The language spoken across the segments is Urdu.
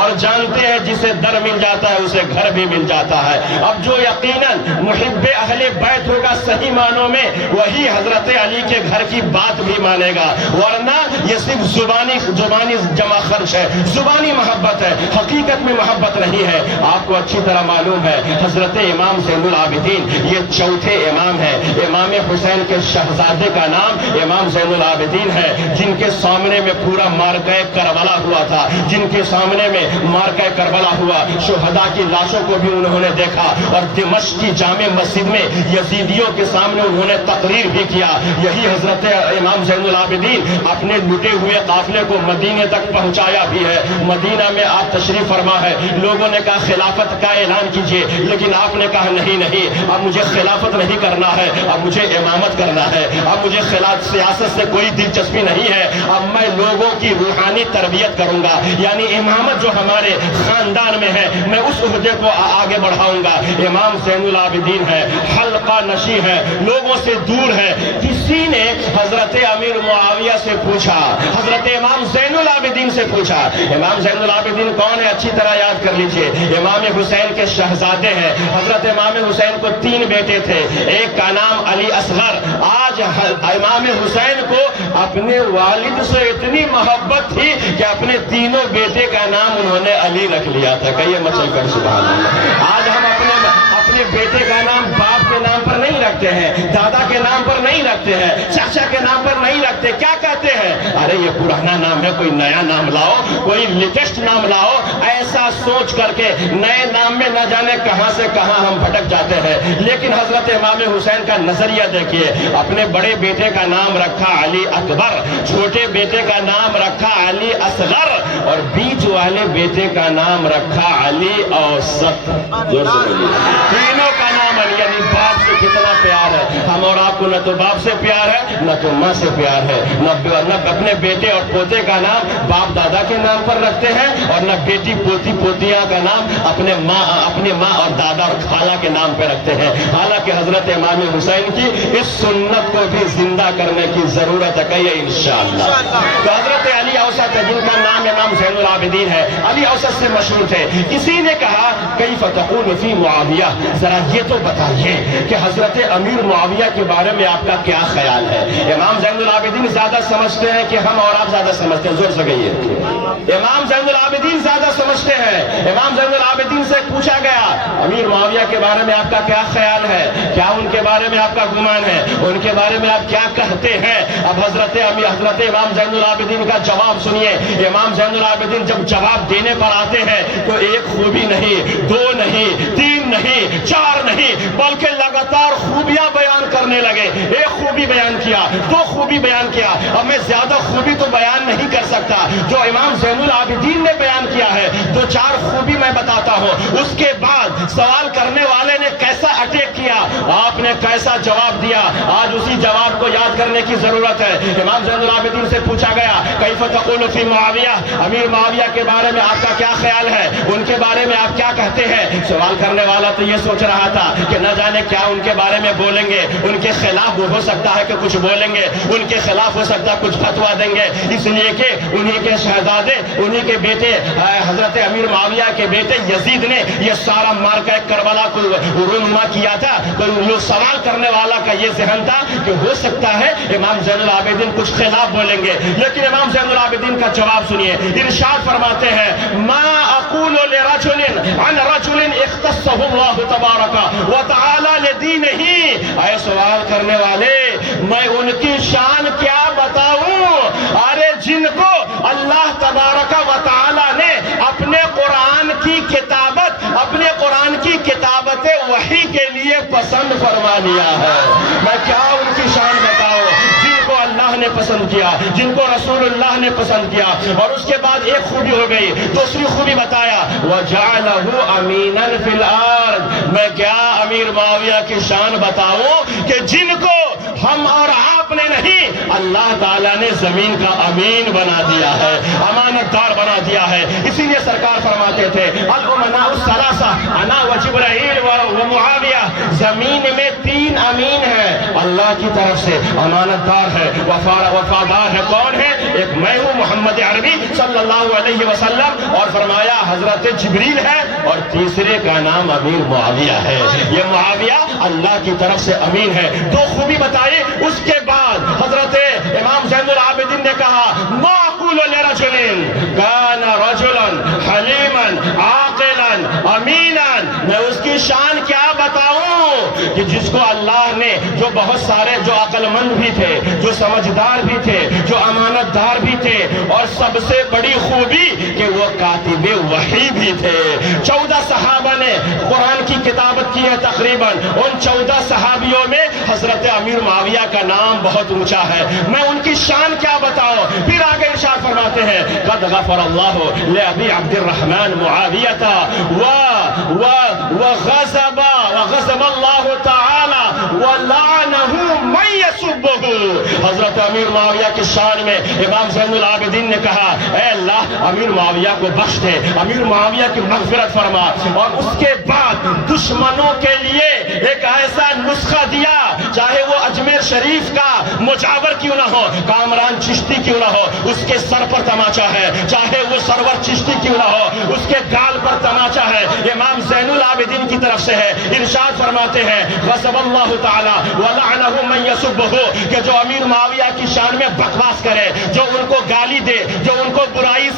اور جانتے ہیں جسے در مل جاتا ہے اسے گھر بھی مل جاتا ہے۔ اب جو یقیناً محب اہل بیت ہوگا صحیح معنوں میں وہی حضرت علی کے گھر کی بات بھی مانے گا، ورنہ یہ صرف زبانی جمع خرچ ہے، زبانی محبت ہے، حقیقت میں محبت نہیں ہے۔ آپ کو اچھی طرح معلوم ہے حضرت امام زین العابدین یہ چوتھے امام ہیں۔ امام حسین کے شہزادے کا نام امام زین العابدین ہے، جن کے سامنے میں پورا مارکہ کربلا ہوا تھا، جن کے سامنے میں مارکہ کربلا ہوا، شہداء کی لاشوں کو بھی انہوں نے دیکھا، اور دمشق کی جامع مسجد میں یزیدیوں کے سامنے انہوں نے تقریر بھی کیا۔ یہی حضرت امام زین العابدین اپنے لٹے ہوئے قافلے کو مدینے تک پہنچایا بھی ہے۔ مدینہ میں آپ تشریف فرما ہے، لوگوں نے کہا خلافت کا اعلان کیجئے، لیکن آپ نے کہا نہیں نہیں، اب مجھے خلافت نہیں کرنا ہے، اب مجھے امامت کرنا ہے، اب مجھے سیاست سے کوئی دلچسپی نہیں ہے، اب میں لوگوں کی روحانی تربیت کروں گا، یعنی امامت جو ہمارے خاندان میں ہے میں اس عہدے کو آگے بڑھاؤں گا۔ امام زین العابدین ہے، حلقہ نشی ہے، لوگوں سے دور ہے۔ کسی نے حضرت امیر معاویہ سے پوچھا، حضرت امام زین العابدین سے پوچھا، امام زین العابدین کون ہے؟ اچھی طرح یاد کر لیجئے، امام حسین کے شہزادے ہیں۔ حضرت امام حسین کو 3 بیٹے تھے، ایک کا نام علی اصغر۔ آج امام حسین کو اپنے والد سے اتنی محبت تھی کہ اپنے تینوں بیٹے کا نام انہوں نے علی رکھ لیا تھا۔ کہیے مچل کر سبحان اللہ۔ آج ہم اپنے بیٹے کا نام باپ کے نام پر نہیں رکھتے ہیں، دادا کے نام پر نہیں رکھتے ہیں، چاچا کے نام پر نہیں رکھتے، کیا کہتے ہیں؟ ارے یہ پرانا نام ہے، کوئی نیا نام لاؤ، کوئی لیٹسٹ نام لاؤ۔ ایسا سوچ کر کے نئے نام میں نہ جانے کہاں سے کہاں ہم بھٹک جاتے ہیں۔ لیکن حضرت امام حسین کا نظریہ دیکھیے، اپنے بڑے بیٹے کا نام رکھا علی اکبر، چھوٹے بیٹے کا نام رکھا علی اصغر، اور بیچ والے بیٹے کا نام رکھا علی اوسط۔ تینوں کا نام علی، یعنی باپ سے کتنا پیار ہے۔ ہم اور آپ کو نہ تو باپ سے پیار ہے نہ تو ماں سے پیار ہے، نہ اپنے بیٹے اور پوتے کا نام باپ دادا کے نام پر رکھتے ہیں، اور نہ بیٹی پوتی پوتیاں کا نام اپنے ماں اور دادا اور خالہ کے نام پہ رکھتے ہیں۔ حالانکہ حضرت امام حسین کی اس سنت کو بھی زندہ کرنے کی ضرورت ہے، کہیے انشاءاللہ۔ تو حضرت علی اوسط ہے، جن کا نام امام زین العابدین ہے، علی اوسط سے مشہور تھے۔ کسی نے کہا کیف تقول فی معاویہ، ذرا یہ تو بتائیے کہ حضرت امیر معاویہ کے بارے میں آپ کا کیا خیال ہے؟ امام زین العابدین زیادہ سمجھتے ہیں کہ ہم اور آپ زیادہ سمجھتے ہیں؟ زور سے کہیے۔ امام زین العابدین زیادہ سمجھتے ہیں۔ امام زین العابدین سے پوچھا گیا امیر معاویہ کے بارے میں آپ کا کیا خیال ہے، کیا ان کے بارے میں آپ کا گمان ہے، ان کے بارے میں آپ کیا کہتے ہیں؟ اب حضرت امام زین العابدین کا جواب سنیے۔ امام زین العابدین جب جواب دینے پر آتے ہیں تو ایک خوبی نہیں، 2 نہیں، 3 نہیں، 4 نہیں، بلکہ لگاتار خوبیاں بیان کرنے لگے۔ ایک خوبی بیان کیا، 2 خوبی بیان کیا، اب میں زیادہ خوبی تو بیان نہیں کر سکتا، جو امام زین العابدین نے بیان کیا ہے 2-4 خوبی میں بتاتا ہوں۔ اس کے بعد سوال کرنے والے نے کیسا اٹیک کیا، آپ نے کیسا جواب دیا، آج اسی جواب کو یاد کرنے کی ضرورت ہے۔ امام زین العابدین سے پوچھا گیا کیف تقول فی معاویہ، امیر معاویہ کے بارے میں آپ کا کیا خیال ہے، ان کے بارے میں آپ کیا کہتے ہیں؟ سوال کرنے والا تو یہ سوچ رہا تھا کہ نہ جانے کیا ان کے بارے میں بولیں گے، ان کے خلاف ہو سکتا ہے کہ کچھ بولیں گے، ان کے خلاف ہو سکتا ہے کچھ فتویٰ دیں گے، اس لیے کہ انہی کے شہزادے، انہی کے بیٹے حضرت امیر معاویہ کے بیٹے یزید نے یہ سارا مارکہ کربلا کو رونما کیا تھا۔ تو لوگ سوال کرنے والا کا یہ ذہن تھا کہ ہو سکتا ہے امام زین العابدین کچھ خلاف بولیں گے، لیکن امام زین العابدین کا جواب سنیے۔ ارشاد فرماتے ہیں ما اقول لرجل عن رجل اختصہ اللہ تبارک وتعالی لدینہ، اے سوال کرنے والے میں ان کی شان کیا بتاؤں، ارے جن کو اللہ تبارک و تعالی نے اپنے قرآن کی کتابت، اپنے قرآن کی کتابت وحی کے لیے پسند فرما لیا ہے، میں کیا ان کی شان بتاؤں جن کو اللہ نے پسند کیا، جن کو رسول اللہ نے پسند کیا۔ اور اس کے بعد ایک خوبی ہو گئی، دوسری خوبی بتایا وَجَعَلَهُ أَمِينًا فِي الْأَرْضِ، میں کیا امیر معاویہ کی شان بتاؤں کہ جن کو ہم اور آپ نے نہیں، اللہ تعالیٰ نے زمین کا امین بنا دیا ہے، امانت دار بنا دیا ہے۔ اسی لیے سرکار فرماتے تھے الامناء الثلاثہ انا و جبرائیل و معاویہ، زمین میں 3 امین ہیں، اللہ کی طرف سے امانت دار ہے، وفادار ہے۔ کون ہے؟ ایک میں ہوں محمد عربی صلی اللہ علیہ وسلم، اور فرمایا حضرت جبریل ہے، اور تیسرے کا نام امیر معاویہ ہے۔ یہ معاویہ اللہ کی طرف سے امین ہے۔ دو خوبی بتائی، اس کے بعد حضرت امام زین العابدین نے کہا ما اقول لرجل کان رجلا حلیما عاقلا امینا، میں اس کی شان کیا بتاؤں کہ جس کو اللہ نے، جو بہت سارے، جو عقل مند بھی تھے، جو سمجھدار بھی تھے، جو امانت دار بھی تھے، اور سب سے بڑی خوبی کہ وہ کاتب وحی بھی تھے۔ 14 صحابہ نے قرآن کی کتابت کی ہے تقریباً، ان 14 صحابیوں میں حضرت امیر معاویہ کا نام بہت اونچا ہے۔ میں ان کی شان کیا بتاؤں؟ پھر آگے ارشاد فرماتے ہیں قد غفر اللہ لأبی عبد الرحمن معاویہ وغضب اللہ تعالی ولعنہ من یسبہ۔ حضرت امیر معاویہ کی شان میں امام زین العابدین نے کہا اے اللہ امیر معاویہ کو بخش دے، امیر معاویہ کی مغفرت فرما، اور اس کے بعد دشمنوں کے لیے ایک ایسا نسخہ دیا، چاہے وہ اجمیر شریف کا مجاور کیوں نہ ہو، کامران چشتی کیوں نہ ہو، اس کے سر پر تماچا ہے، چاہے وہ سرور چشتی کیوں نہ ہو، اس کے گال پر تماچا ہے، امام زین العابدین کی طرف سے ہے۔ ارشاد فرماتے ہیں غضب اللہ تعالی ولعنہ من یسبہ، کہ جو امیر معاویہ کی شان میں بکواس کرے، جو ان کو گالی دے، جو ان کو برائی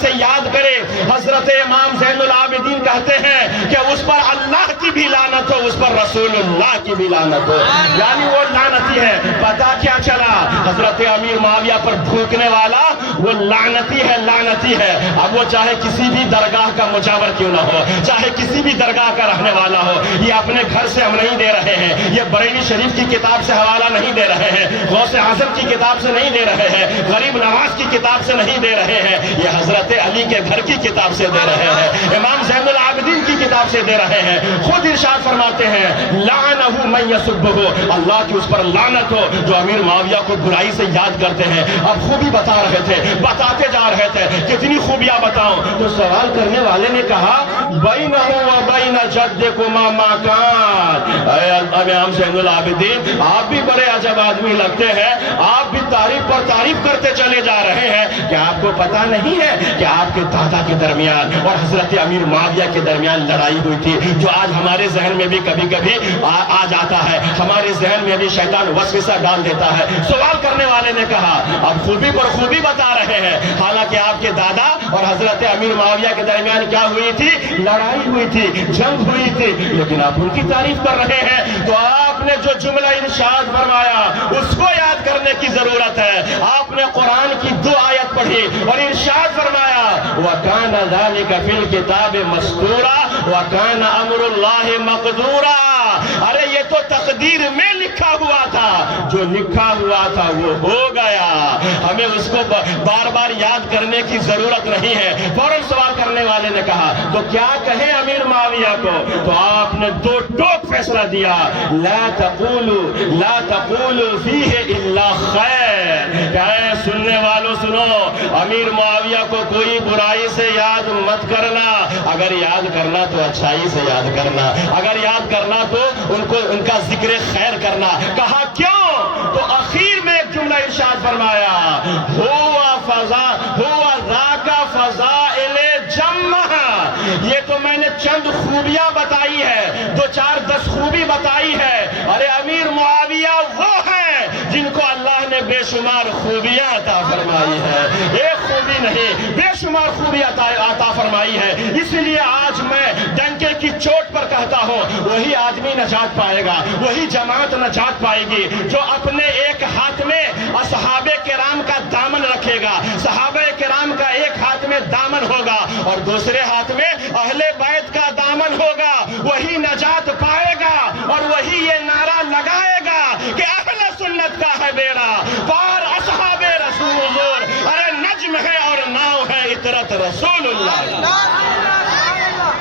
سے یاد کرے، حضرت امام زین العابدین کہتے ہیں کہ اس پر اللہ کی بھی لعنت ہو، اس پر رسول اللہ کی بھی لعنت ہو، یعنی وہ لعنتی ہے۔ پتا کیا چلا؟ حضرت امیر معاویہ پر بھونکنے والا وہ لعنتی ہے۔ اب وہ چاہے کسی بھی درگاہ کا مجاور کیوں نہ ہو، چاہے کسی بھی درگاہ کا رہنے والا ہو، یہ اپنے گھر سے ہم نہیں دے رہے ہیں، یہ بریلی شریف کی کتاب سے حوالہ نہیں دے رہے ہیں، غوث اعظم کی کتاب سے نہیں دے رہے ہیں، غریب نواز کی کتاب سے نہیں دے رہے ہیں، یہ حضرت علی کے گھر کی کتاب سے دے رہے ہیں، امام زین العابدین کی کتاب سے دے رہے ہیں۔ خود ارشاد فرماتے ہیں لعنہ من یسبہ، اللہ کی اس پر لعنت ہو جو امیر معاویہ کو برائی سے یاد کرتے ہیں۔ اب خوبی بتا رہے تھے، بتاتے جا رہے تھے، کتنی خوبیاں بتاؤں؟ تو سوال کرنے والے نے کہا بینہ و بین جدکما ما کان، اے امام زین العابدین آپ بھی بڑے عجب آدمی لگتے ہیں، آپ بھی تعریف پر تعریف کرتے چلے جا رہے ہیں، کہ آپ کو پتہ نہیں ہے کہ آپ کے دادا کے درمیان اور حضرت امیر معاویہ کے درمیان لڑائی ہوئی تھی، جو آج ہمارے ذہن میں بھی کبھی کبھی آ جاتا ہے، ہمارے ذہن میں بھی شیطان وسوسہ ڈال دیتا ہے۔ سوال کرنے والے نے کہا اب خوبی پر خوبی بتا رہے ہیں، حالانکہ آپ کے دادا اور حضرت امیر معاویہ کے درمیان کیا ہوئی تھی؟ لڑائی ہوئی تھی، جنگ ہوئی تھی، لیکن آپ ان کی تعریف کر رہے ہیں۔ تو آپ نے جو جملہ ارشاد فرمایا اس کو یاد کرنے کی ضرورت ہے۔ آپ نے قرآن کی 2 آیت پڑھی اور ارشاد فرمایا وَكَانَ ذَلِكَ فِي الْكِتَابِ مَسْطُورًا وَكَانَ أَمْرُ اللَّهِ مَقْدُورًا۔ ارے یہ تو تقدیر میں لکھا ہوا تھا، جو لکھا ہوا تھا وہ ہو گیا، ہمیں اس کو بار بار یاد کرنے کی ضرورت نہیں ہے۔ فوراً سوال کرنے والے نے کہا تو کیا کہیں امیر معاویہ کو؟ تو آپ نے 2 ٹوک فیصلہ دیا لا تقولوا فیہ الا خیر، کیا ہے سننے والوں سنو، امیر معاویہ کو کوئی برائی سے یاد مت کرنا، اگر یاد کرنا تو اچھائی سے یاد کرنا، اگر یاد کرنا تو ان کا ذکر خیر کرنا۔ کہا کیوں؟ تو اخیر میں ایک جملہ ارشاد فرمایا ہوا ذاک فضائل جمع، یہ تو میں نے چند خوبیاں بتائی ہے، 2-4-10 خوبی بتائی ہے، ارے امیر معاویہ وہ ہیں جن کو اللہ نے بے شمار خوبیاں عطا فرمائی ہے، ایک خوبی نہیں بے شمار خوبیاں عطا فرمائی ہے۔ اس لیے آج میں ڈنکے کی چوٹ پر کہتا ہوں وہی آدمی نجات پائے گا، وہی جماعت نجات پائے گی جو اپنے ایک ہاتھ میں اصحابہ کرام کا دامن رکھے گا، صحابہ کرام کا ایک ہاتھ میں دامن ہوگا اور دوسرے ہاتھ میں اہل بیت کا دامن ہوگا، وہی نجات پائے گا اور وہی یہ نعرہ لگائے گا کہ اہل سنت کا ہے بیڑا پار اصحاب رسول اللہ، ارے نجم ہے اور ناؤ ہے اطرت رسول اللہ۔